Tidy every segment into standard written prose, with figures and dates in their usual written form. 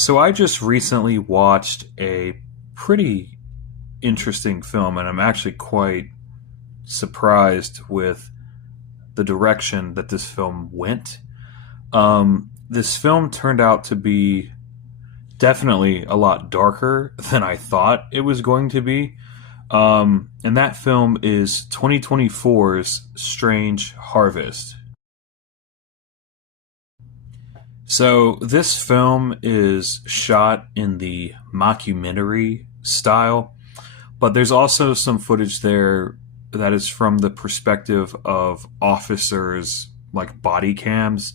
So I just recently watched a pretty interesting film, and I'm actually quite surprised with the direction that this film went. This film turned out to be definitely a lot darker than I thought it was going to be. And that film is 2024's Strange Harvest. So this film is shot in the mockumentary style, but there's also some footage there that is from the perspective of officers, like body cams.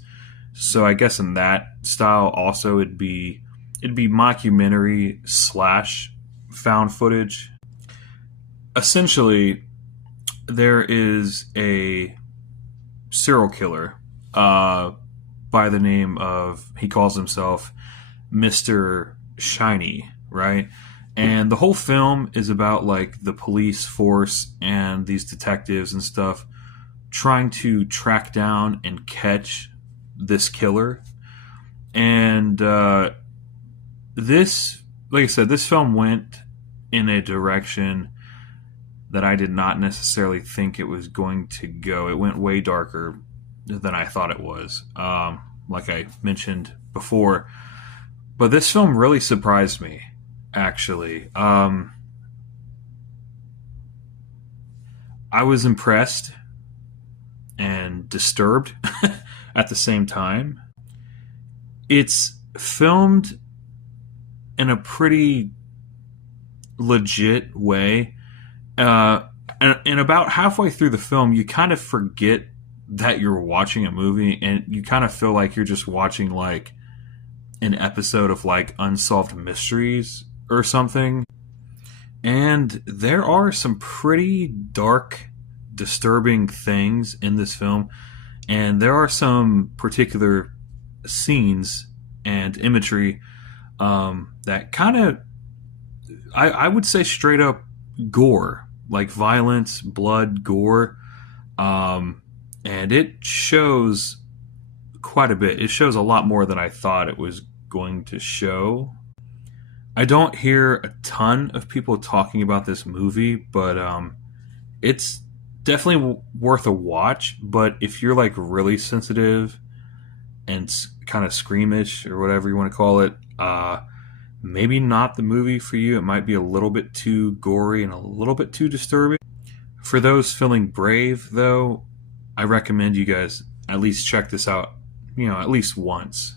So I guess in that style also it'd be mockumentary slash found footage. Essentially, there is a serial killer by the name of, he calls himself Mr. Shiny, right? And the whole film is about like the police force and these detectives and stuff trying to track down and catch this killer. And this, like I said, this film went in a direction that I did not necessarily think it was going to go. It went way darker than I thought it was, like I mentioned before. But this film really surprised me, actually. I was impressed and disturbed at the same time. It's filmed in a pretty legit way. And about halfway through the film, you kind of forget that you're watching a movie, and you kind of feel like you're just watching like an episode of like Unsolved Mysteries or something. And there are some pretty dark, disturbing things in this film, and there are some particular scenes and imagery that kind of, I would say, straight up gore, like violence, blood, gore. And it shows quite a bit. It shows a lot more than I thought it was going to show. I don't hear a ton of people talking about this movie, but it's definitely worth a watch. But if you're like really sensitive and kind of squeamish or whatever you want to call it, maybe not the movie for you. It might be a little bit too gory and a little bit too disturbing. For those feeling brave, though, I recommend you guys at least check this out, at least once.